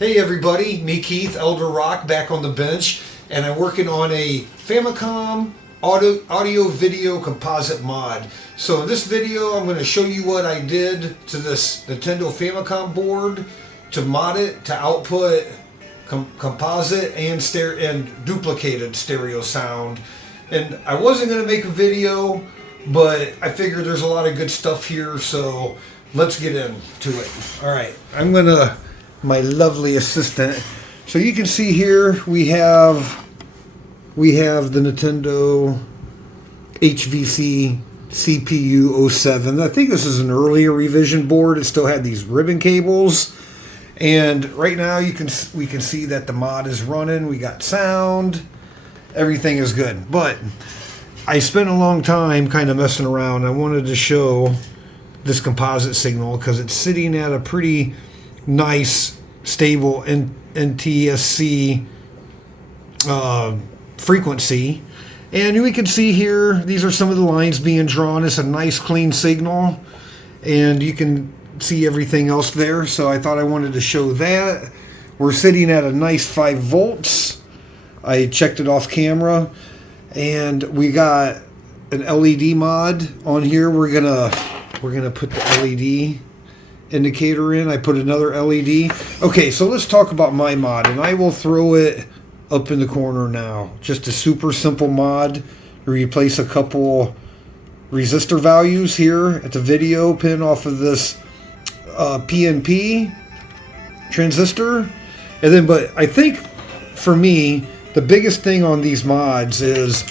Hey everybody, me Keith, Elder Rock, back on the bench, and I'm working on a Famicom audio video composite mod. So in this video I'm going to show you what I did to this Nintendo Famicom board to mod it to output composite and duplicated stereo sound. And I wasn't going to make a video, but I figured there's a lot of good stuff here, so let's get into it. Alright, I'm going to my lovely assistant. So you can see here we have the Nintendo HVC-CPU-07. I think this is an earlier revision board. It still had these ribbon cables, and right now we can see that the mod is running. We got sound, everything is good. But I spent a long time kind of messing around. I wanted to show this composite signal because it's sitting at a pretty nice stable NTSC frequency, and we can see here these are some of the lines being drawn. It's a nice clean signal, and you can see everything else there. So I thought I wanted to show that. We're sitting at a nice 5 volts. I checked it off camera, and we got an LED mod on here. We're gonna put the LED indicator in. I put another LED. Okay, so let's talk about my mod, and I will throw it up in the corner now. Just a super simple mod. Replace a couple resistor values here at the video pin off of this PNP transistor, and then. But I think for me, the biggest thing on these mods is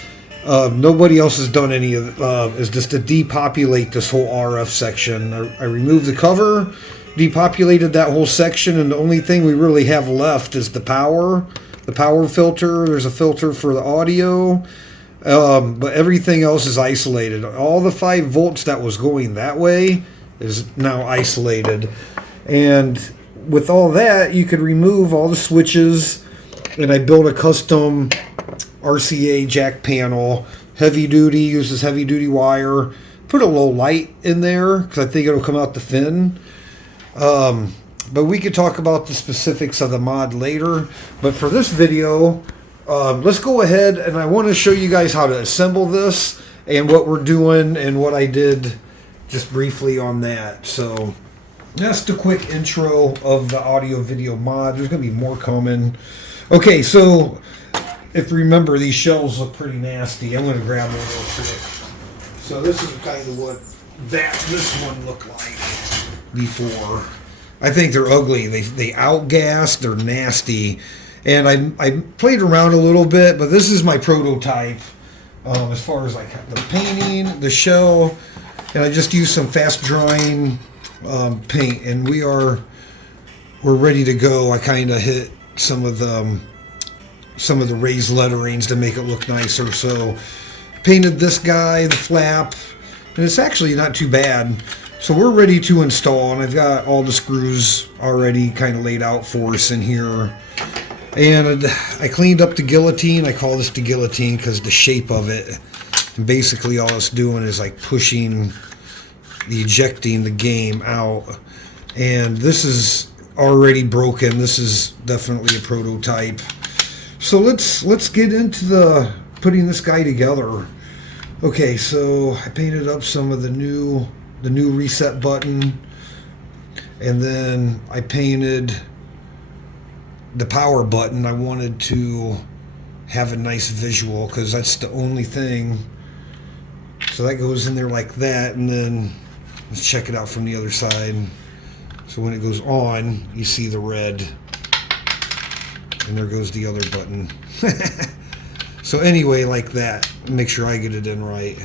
nobody else has done any of is just to depopulate this whole RF section. I removed the cover, depopulated that whole section, and the only thing we really have left is the power filter. There's a filter for the audio, but everything else is isolated. All the 5 volts that was going that way is now isolated, and with all that you could remove all the switches, and I built a custom RCA jack panel, heavy duty, uses heavy duty wire. Put a low light in there because I think it'll come out the fin. But we could talk about the specifics of the mod later. But for this video, let's go ahead, and I want to show you guys how to assemble this and what we're doing and what I did just briefly on that. So that's the quick intro of the audio video mod. There's going to be more coming. Okay, so if you remember, these shells look pretty nasty. I'm going to grab one real quick. So this is kind of what this one looked like before. I think they're ugly. They outgas. They're nasty. And I played around a little bit, but this is my prototype as far as like the painting, the shell, and I just used some fast drying paint, and we're ready to go. I kind of hit some of the raised letterings to make it look nicer. So painted this guy, the flap, and it's actually not too bad. So we're ready to install, and I've got all the screws already kind of laid out for us in here. And I cleaned up the guillotine. I call this the guillotine because the shape of it. And basically all it's doing is like pushing, ejecting the game out. And this is already broken. This is definitely a prototype. So let's get into the putting this guy together. Okay, so I painted up some of the new reset button, and then I painted the power button. I wanted to have a nice visual because that's the only thing. So that goes in there like that, and then let's check it out from the other side. So when it goes on, you see the red. And there goes the other button. So anyway, like that. Make sure I get it in right.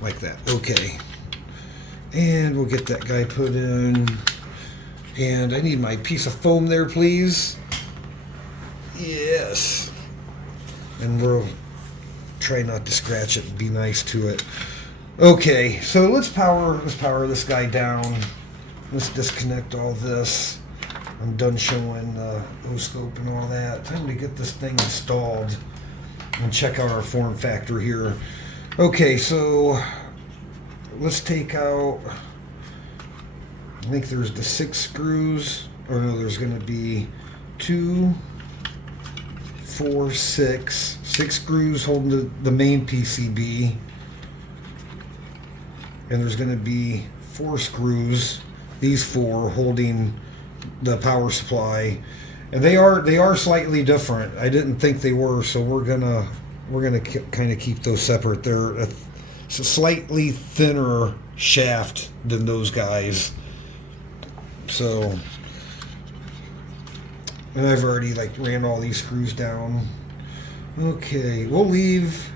Like that. Okay. And we'll get that guy put in. And I need my piece of foam there, please. Yes. And we'll try not to scratch it. Be nice to it. Okay, so let's power this guy down. Let's disconnect all this. I'm done showing the Oscilloscope and all that. Time to get this thing installed and check out our form factor here. Okay, so let's take out, I think there's the 6 screws or no, there's going to be 2, 4, 6 screws holding the main PCB, and there's going to be 4 screws, these 4 holding the power supply, and they are slightly different. I didn't think they were, so we're gonna kind of keep those separate. It's a slightly thinner shaft than those guys. So, and I've already ran all these screws down. Okay, we'll leave.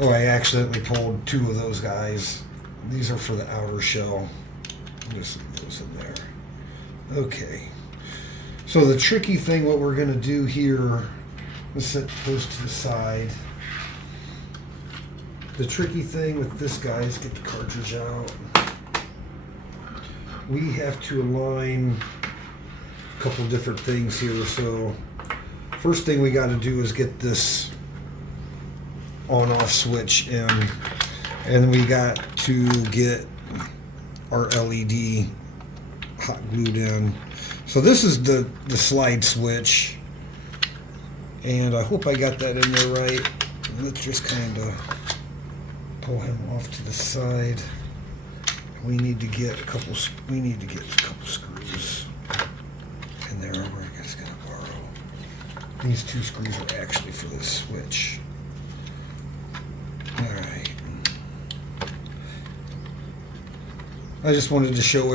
Oh, I accidentally pulled 2 of those guys. These are for the outer shell. I'll just leave those in there. Okay. So the tricky thing, what we're going to do here, let's set those to the side. The tricky thing with this guy is get the cartridge out. We have to align a couple different things here. So first thing we got to do is get this on-off switch in, and we got to get our LED hot glued in. So this is the slide switch, and I hope I got that in there right. Let's just kind of pull him off to the side. We need to get a couple screws in there. We're just gonna borrow. These 2 screws are actually for this switch. All right. I just wanted to show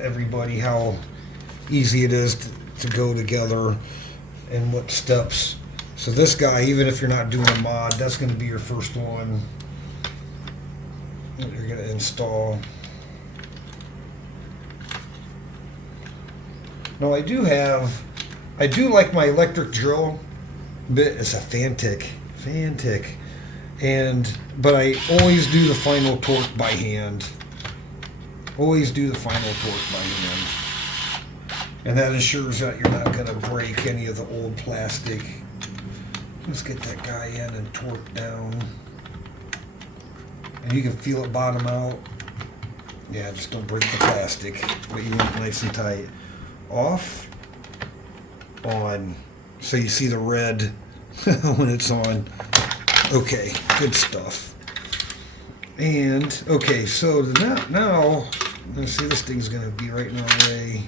everybody how easy it is to go together and what steps. So this guy, even if you're not doing a mod, that's going to be your first one that you're going to install. Now I do like my electric drill bit. It's a Fantic, but I always do the final torque by hand. Always do the final torque by hand. And that ensures that you're not going to break any of the old plastic. Let's get that guy in and torque down. And you can feel it bottom out. Yeah, just don't break the plastic, but you want it nice and tight. Off, on. So you see the red when it's on. Okay, good stuff. And, okay, so now let's see, this thing's going to be right in our way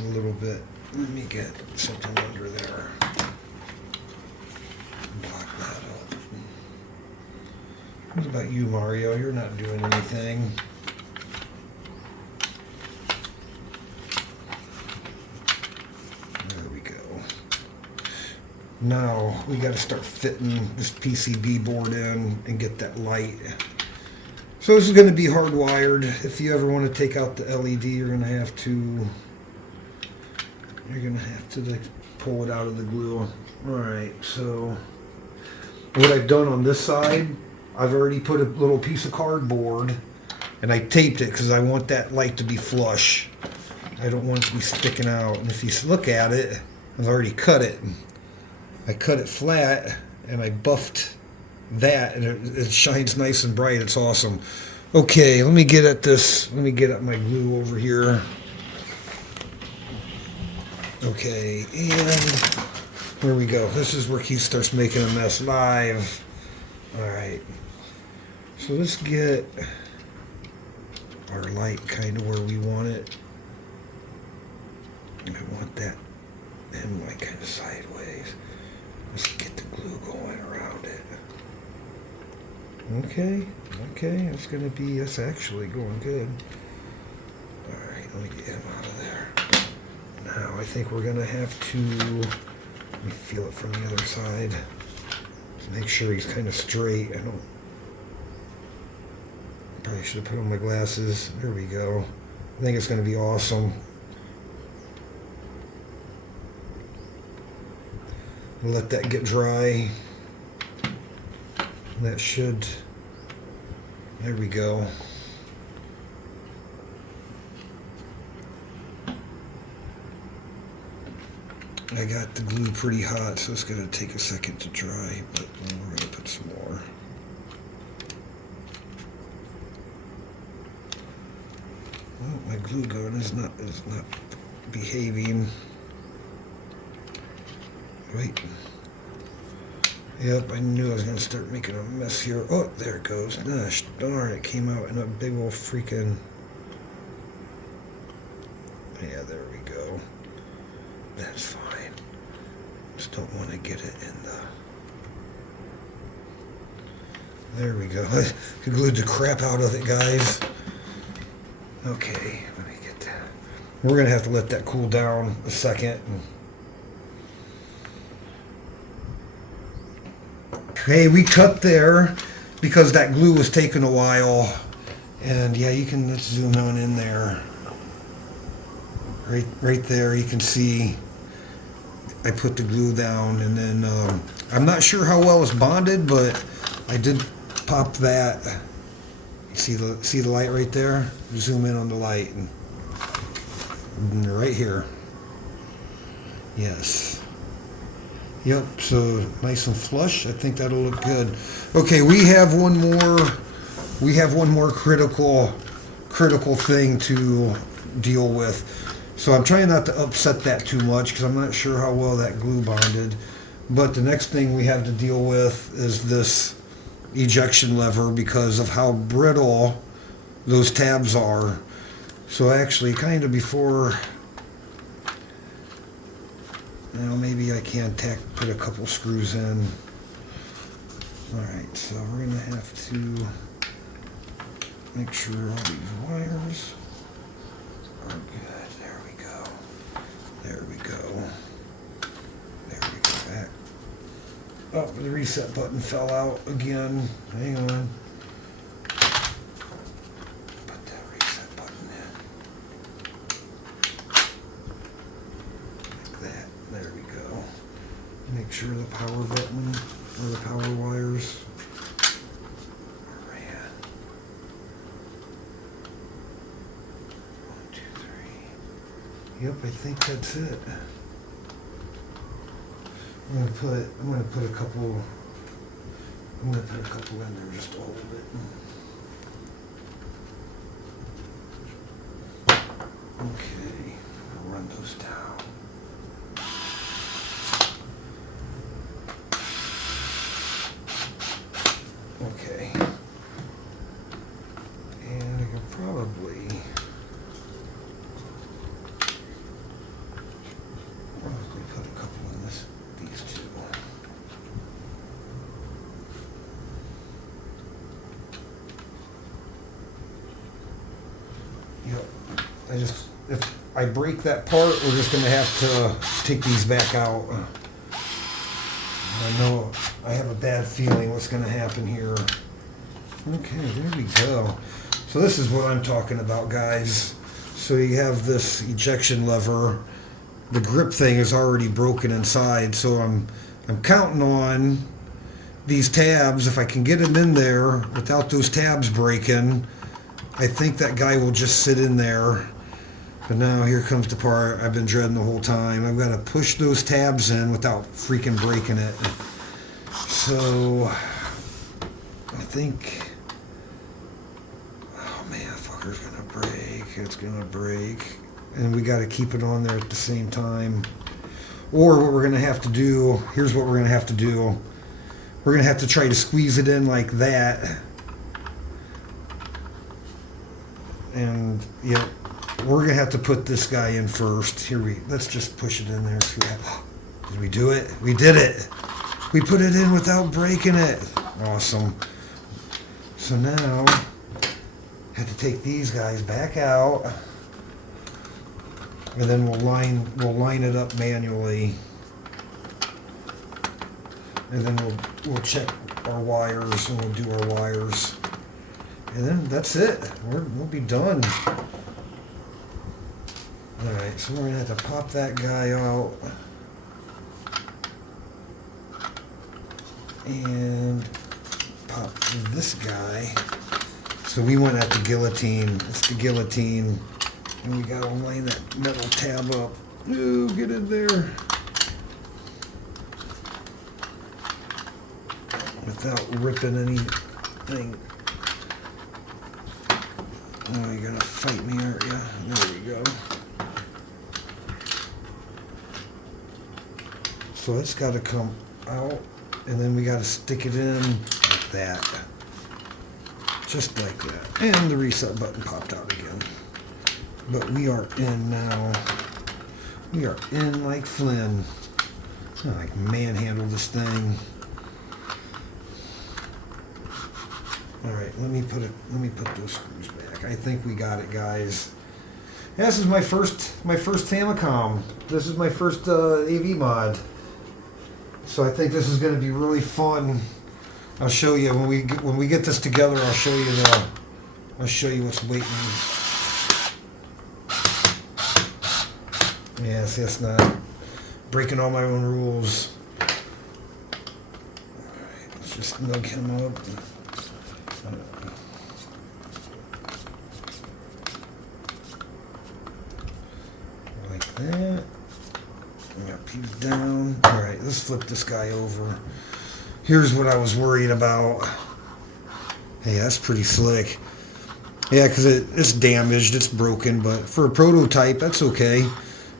a little bit. Let me get something under there. Block that up. What about you, Mario? You're not doing anything. There we go. Now we got to start fitting this PCB board in and get that light. So this is going to be hardwired. If you ever want to take out the LED, you're going to have to like pull it out of the glue. All right. So what I've done on this side, I've already put a little piece of cardboard and I taped it because I want that light to be flush. I don't want it to be sticking out. And if you look at it, I've already cut it. I cut it flat and I buffed that, and it shines nice and bright. It's awesome. Okay, let me get at this. Let me get at my glue over here. Okay, and here we go. This is where Keith starts making a mess live. All right. So let's get our light kind of where we want it. And I want that in like kind of sideways. Let's get the glue going around it. Okay, that's actually going good. Alright, let me get him out of there. Now I think we're gonna have to, let me feel it from the other side. Just make sure he's kind of straight. Probably should have put on my glasses. There we go. I think it's gonna be awesome. Let that get dry. That should, there we go. I got the glue pretty hot, so it's going to take a second to dry, but we're going to put some more. My glue gun is not behaving. Wait. Yep, I knew I was going to start making a mess here. Oh, there it goes. Gosh darn, it came out in a big old freaking... Yeah, there we go. That's fine. Just don't want to get it in the... There we go. I glued the crap out of it, guys. Okay, let me get that. We're going to have to let that cool down a second. Okay, we cut there because that glue was taking a while. And yeah, you can, let's zoom on in there. Right there, you can see I put the glue down, and then I'm not sure how well it's bonded, but I did pop that. See the light right there? Zoom in on the light, and right here. Yes. Yep, so nice and flush. I think that'll look good. Okay, we have one more critical thing to deal with. So I'm trying not to upset that too much because I'm not sure how well that glue bonded. But the next thing we have to deal with is this ejection lever because of how brittle those tabs are. So actually, kind of before... Now maybe I can put a couple screws in. Alright, so we're going to have to make sure all these wires are good. There we go. There we go. There we go. Back. Oh, the reset button fell out again. Hang on. Put that reset button in. Like that. There we go. Make sure the power button or the power wires are ran. 1, 2, 3. Yep, I think that's it. I'm gonna put a couple in there just to hold it. Okay, I'll run those down. Okay. And I can probably put a couple in these two. Yep. If I break that part, we're just going to have to take these back out. I know I have a bad feeling what's going to happen here. Okay, there we go. So this is what I'm talking about, guys. So you have this ejection lever. The grip thing is already broken inside, so I'm counting on these tabs. If I can get them in there without those tabs breaking, I think that guy will just sit in there. But now here comes the part I've been dreading the whole time. I've got to push those tabs in without freaking breaking it. So I think, oh man, fucker's gonna break. It's gonna break. And we got to keep it on there at the same time. Or what we're gonna have to do, here's what we're gonna have to do. We're gonna have to try to squeeze it in like that. And yeah, we're gonna have to put this guy in first. Let's just push it in there. Did we do it? We did it. We put it in without breaking it. Awesome. So now I have to take these guys back out, and then we'll line it up manually, and then we'll check our wires and we'll do our wires, and then that's it. We'll be done. All right, so we're gonna have to pop that guy out and pop this guy. So we went at the guillotine. It's the guillotine. And we gotta line that metal tab up. Ooh, get in there. Without ripping anything. Oh, you're gonna fight me, aren't you? There we go. So it's got to come out, and then we got to stick it in like that. Just like that. And the reset button popped out again. But we are in now. We are in like Flynn. I like manhandle this thing. Alright, let me put those screws back. I think we got it, guys. This is my first Famicom. This is my first AV mod. So I think this is going to be really fun. I'll show you when we get this together. I'll show you what's waiting. Yeah, see, that's not breaking all my own rules. Alright, let's just snug him up. Like that. Got these down. Alright, let's flip this guy over. Here's what I was worried about. Hey, that's pretty slick. Yeah, because it's damaged, it's broken, but for a prototype, that's okay.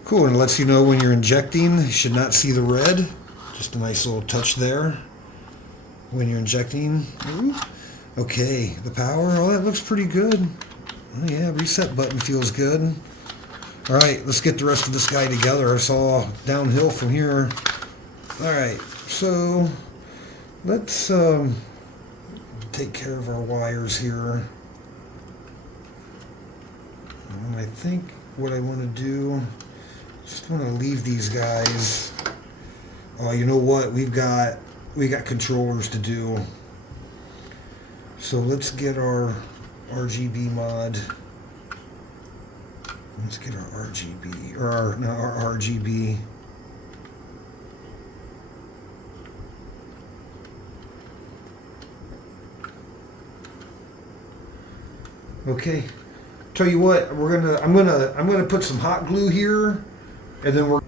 Cool, and it lets you know when you're injecting. You should not see the red. Just a nice little touch there when you're injecting. Ooh. Okay, the power, oh, that looks pretty good. Oh yeah, reset button feels good. Alright, let's get the rest of this guy together. It's all downhill from here. Alright, so let's take care of our wires here. And I think what I want to do, just want to leave these guys. Oh, you know what? We got controllers to do. So let's get our RGB mod. Let's get our RGB, or our RGB. Okay. Tell you what, I'm gonna put some hot glue here, and then we're.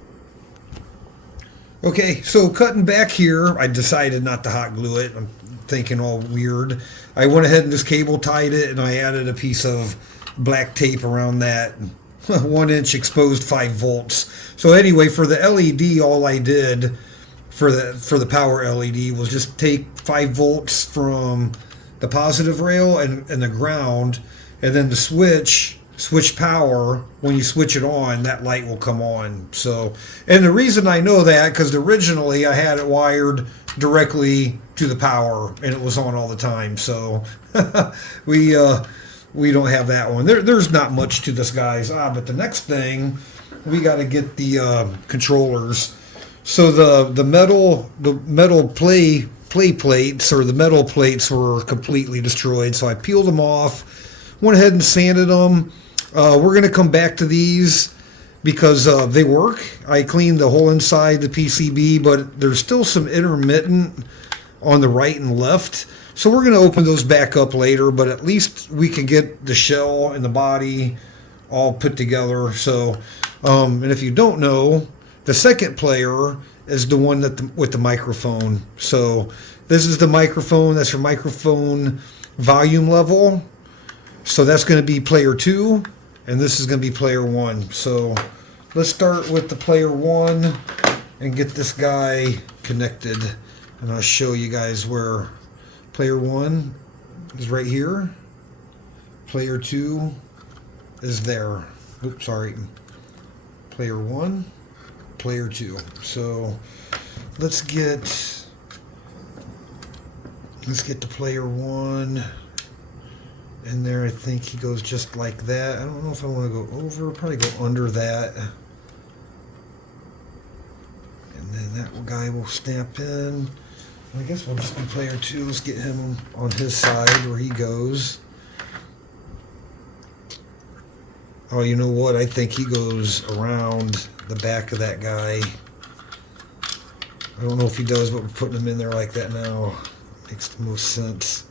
Okay, so cutting back here, I decided not to hot glue it. I'm thinking all weird. I went ahead and just cable tied it, and I added a piece of black tape around that. 1 inch exposed 5 volts. So anyway, for the LED, all I did for the power LED was just take 5 volts from the positive rail and the ground, and then the switch power. When you switch it on, that light will come on. So, and the reason I know that, because originally I had it wired directly to the power and it was on all the time. So we don't have that one. There's not much to this, guys. But the next thing, we got to get the controllers. So the metal play plates, or the metal plates, were completely destroyed. So I peeled them off, went ahead and sanded them. We're going to come back to these because they work. I cleaned the whole inside the PCB, but there's still some intermittent on the right and left. So we're going to open those back up later, but at least we can get the shell and the body all put together. So, and if you don't know, the second player is the one with the microphone. So this is the microphone. That's your microphone volume level. So that's going to be player 2, and this is going to be player 1. So let's start with the player 1 and get this guy connected. And I'll show you guys where player 1 is right here. Player 2 is there. Oops, sorry. Player 1, player 2. So let's get the player 1 in there. I think he goes just like that. I don't know if I want to go over. Probably go under that. And then that guy will snap in. I guess we'll just do player 2. Let's get him on his side where he goes. Oh, you know what? I think he goes around the back of that guy. I don't know if he does, but we're putting him in there like that now. Makes the most sense.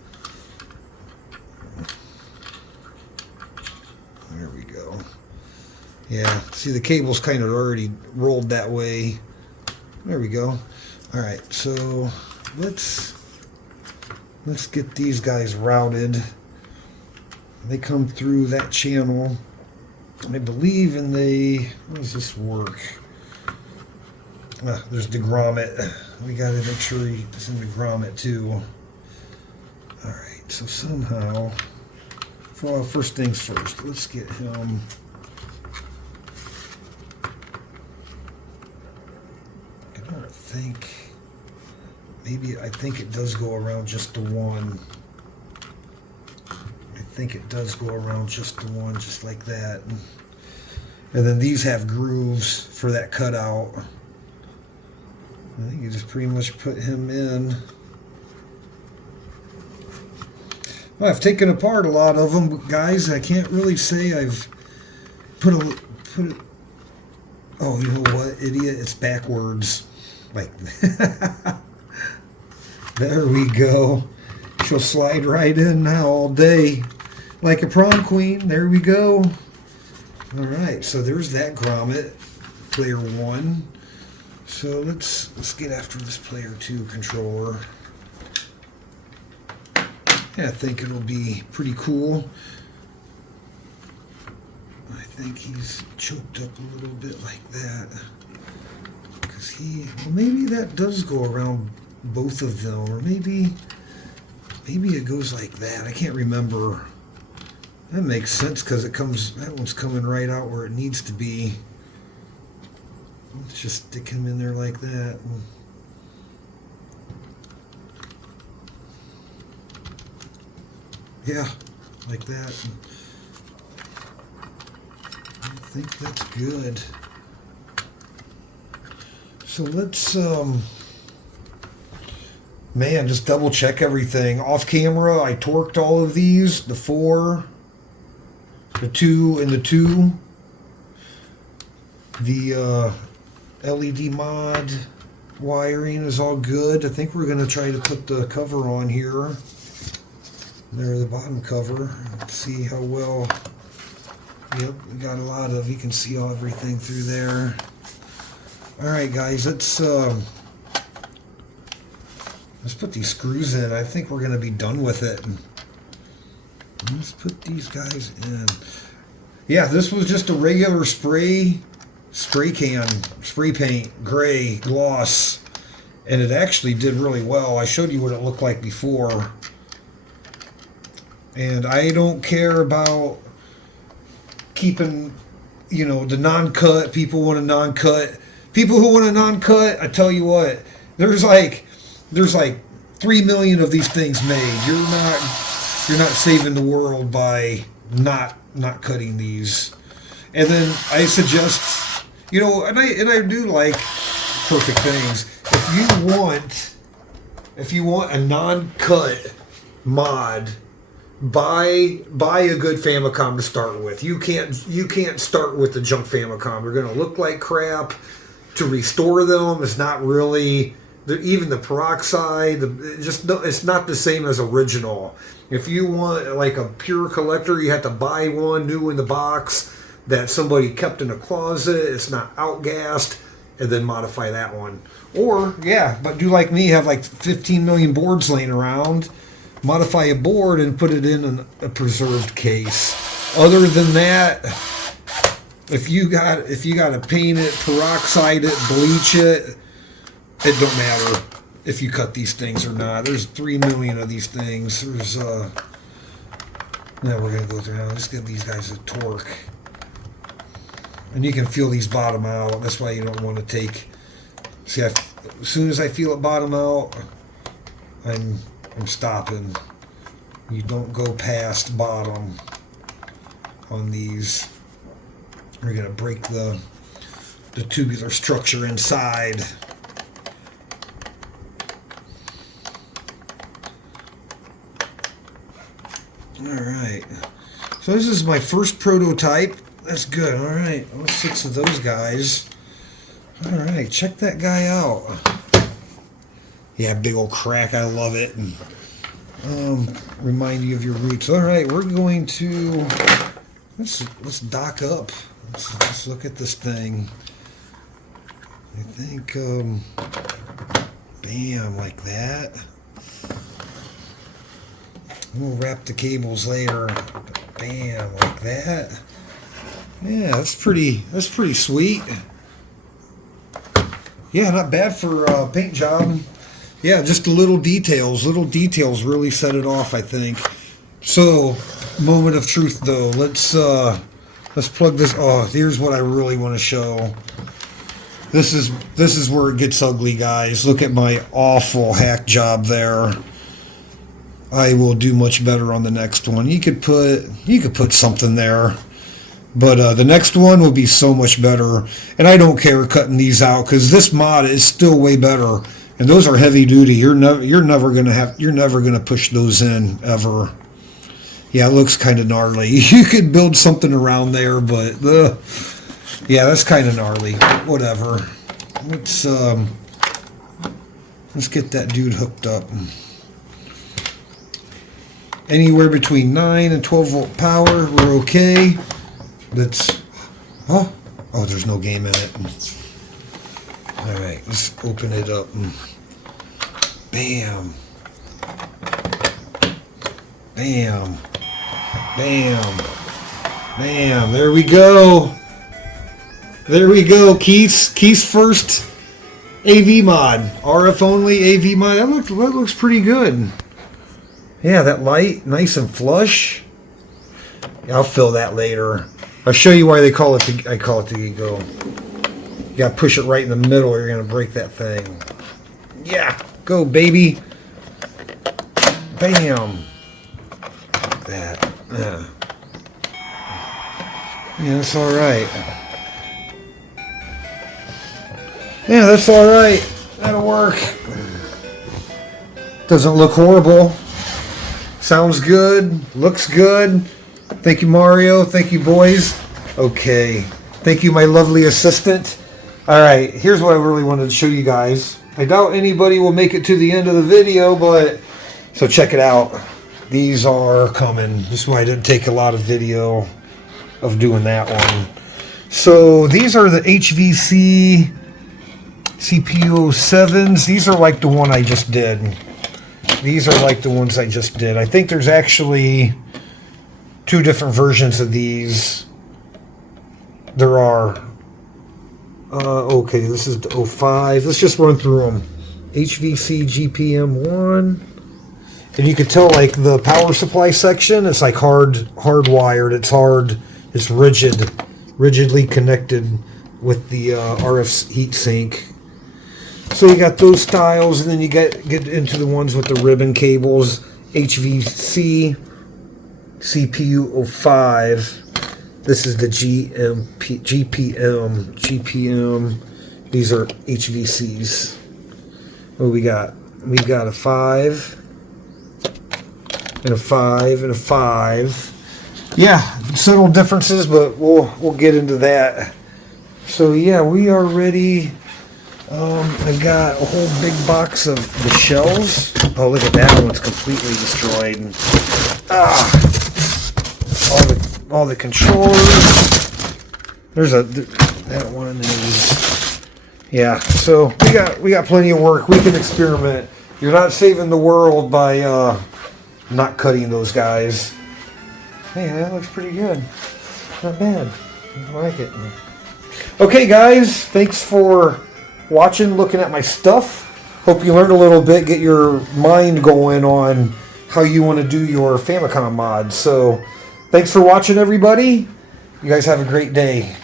There we go. Yeah, see, the cable's kind of already rolled that way. There we go. All right, so let's get these guys routed. They come through that channel. I believe in the, how does this work? There's the grommet. We got to make sure he's in the grommet too. Alright, so somehow, well, first things first, let's get him. I don't think, maybe, I think it does go around just the one. I think it does go around just the one, just like that. And then these have grooves for that cutout. I think you just pretty much put him in. Well, I've taken apart a lot of them, guys. I can't really say I've put it. Oh, you know what, idiot? It's backwards. Like, there we go. She'll slide right in now all day, like a prom queen. There we go. All right, so there's that grommet, player 1. So let's get after this player 2 controller. Yeah, I think it'll be pretty cool. I think he's choked up a little bit like that. Because well, maybe that does go around both of them, or maybe it goes like that. I can't remember. That makes sense because that one's coming right out where it needs to be. Let's just stick him in there like that. Yeah, like that. I think that's good. So let's, man, just double check everything. Off camera, I torqued all of these, the 4, the 2, and the 2. The LED mod wiring is all good. I think we're going to try to put the cover on here. There, the bottom cover. Let's see how well. Yep, we got a lot of. You can see everything through there. All right, guys, let's put these screws in. I think we're going to be done with it. Let's put these guys in. Yeah, this was just a regular spray paint, gray gloss, and it actually did really well. I showed you what it looked like before. And I don't care about keeping, you know, the non-cut. People want a non-cut. People who want a non-cut, I tell you what, there's like 3 million of these things made. You're not saving the world by not cutting these. And then I suggest, you know, and I do like perfect things. If you want a non-cut mod, buy a good Famicom to start with. You can't start with the junk Famicom. They're going to look like crap. To restore them is not really, even the peroxide, it's not the same as original. If you want like a pure collector, you have to buy one new in the box that somebody kept in a closet. It's not outgassed, and then modify that one. Or yeah, but do like me, have like 15 million boards laying around. Modify a board and put it in a preserved case. Other than that, if you got to paint it, peroxide it, bleach it, it don't matter if you cut these things or not. There's 3 million of these things. There's now we're gonna go through now. Let's give these guys a torque, and you can feel these bottom out. That's why you don't want to take. See, as soon as I feel it bottom out, I'm stopping. You don't go past bottom on these. We're going to break the tubular structure inside. Alright. So this is my first prototype. That's good. Alright. 6 of those guys. Alright. Check that guy out. Yeah, big old crack. I love it. Remind you of your roots. Alright. We're going to... Let's dock up. Let's look at this thing. I think, bam, like that. We'll wrap the cables later. Bam, like that. Yeah, that's pretty sweet. Yeah, not bad for a paint job. Yeah, just the little details really set it off, I think. So, moment of truth though. Let's plug this. Oh, here's what I really want to show. This is where it gets ugly, guys. Look at my awful hack job there. I will do much better on the next one. You could put something there. But the next one will be so much better, and I don't care cutting these out because this mod is still way better, and those are heavy duty. You're never gonna push those in ever. Yeah, it looks kind of gnarly. You could build something around there, but yeah, that's kind of gnarly. Whatever. Let's get that dude hooked up. Anywhere between 9 and 12 volt power, we're okay. Oh, there's no game in it. Alright, let's open it up. Bam. Bam. Bam. Bam. There we go. There we go. Keith's first AV mod. RF only AV mod. That looks pretty good. Yeah, that light, nice and flush. Yeah, I'll fill that later. I'll show you why I call it the ego. You gotta push it right in the middle or you're gonna break that thing. Yeah, go baby. Bam. That. Yeah. Yeah, that's alright. Yeah, that's alright. That'll work. Doesn't look horrible. Sounds good. Looks good. Thank you, Mario. Thank you, boys. Okay. Thank you, my lovely assistant. Alright, here's what I really wanted to show you guys. I doubt anybody will make it to the end of the video, but so check it out. These are coming. This is why I didn't take a lot of video of doing that one. So these are the HVC-CPU-07s. These are like the one I just did. These are like the ones I just did. I think there's actually 2 different versions of these. There are. Okay, this is the 05. Let's just run through them. HVC GPM1. And you can tell, like, the power supply section, it's like hardwired. It's hard. It's rigidly connected with the RF heatsink. So you got those styles, and then you get into the ones with the ribbon cables. HVC CPU-05. This is the GPM. These are HVCs. What do we got? We've got a 5 and a 5 and a 5. Yeah, subtle differences, but we'll get into that. So yeah, we are ready. I've got a whole big box of the shells. Oh, look at that one's completely destroyed. All the controllers. There's that one in there. Yeah, so we got plenty of work. We can experiment. You're not saving the world by not cutting those guys. Hey, that looks pretty good. Not bad. I like it. Okay, guys, thanks for watching, looking at my stuff. Hope you learned a little bit, get your mind going on how you want to do your Famicom mod. So thanks for watching, everybody. You guys have a great day.